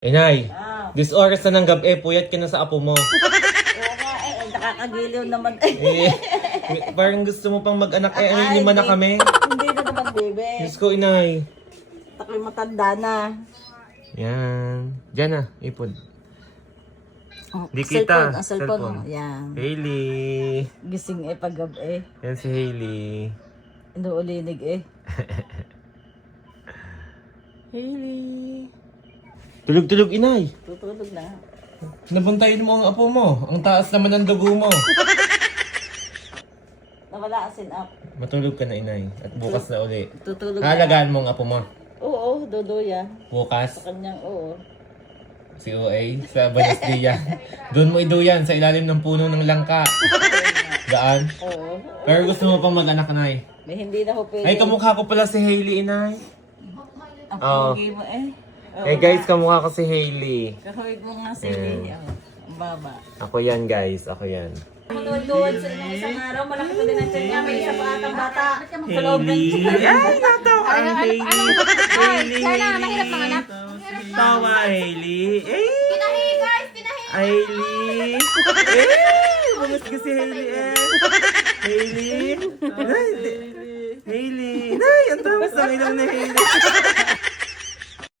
Inay, Ah, this oras na ng gabi, puyat ka na sa apo mo. oo nga nakakagiliw naman eh. Parang gusto mo pang mag-anak ano lima na kami. Hindi na naman, bebe. Diyos ko, inay. Tako'y matanda na. Yan. Diyan na, ipon. Oh, Di kita. Ang cellphone. Cellphone. Oh, yan. Hailey. Gising eh pag eh. Yan si Hailey. Inuulinig eh. Hailey. Tulog-tulog, inay. Tutulog na. Nabuntayin mo ang apo mo. Ang taas naman ng dugo mo. Nawala asin up. Matulog ka na, inay. At bukas na uli. Tutulog na. Halagaan mo ang apo mo. Oo, Dodoya. Bukas. Sa kanyang oo. Si OA sa Balasdia. Doon mo iduyan sa ilalim ng puno ng langka. Gaan? Oo. Pero gusto mo pang mag-anak, inay. May hindi na ho pwede. Ay, kamukha ko pala si Hailey, inay. Ang Oo. pogi mo eh. Oo Hey guys, nga. kamukha ko si Hailey. Kahuwig mo nga si Lily. Ang baba. Ako yan, guys. Ako yan. Tuwan sa inong isang araw, malaki pa din ang tiyan niya. May isa pa atang bata. Sa loob ng Hailey! Ay, natawa ang Hailey! Hailey! Sana, mahirap manganak. Tawa, Hailey! Eh! Pinahi, guys! Pinahi! Hailey! Eh! Bumas ka si Hailey, eh! Hailey! Hailey! Hailey! Nay, ang tawas ng ilang na Hailey!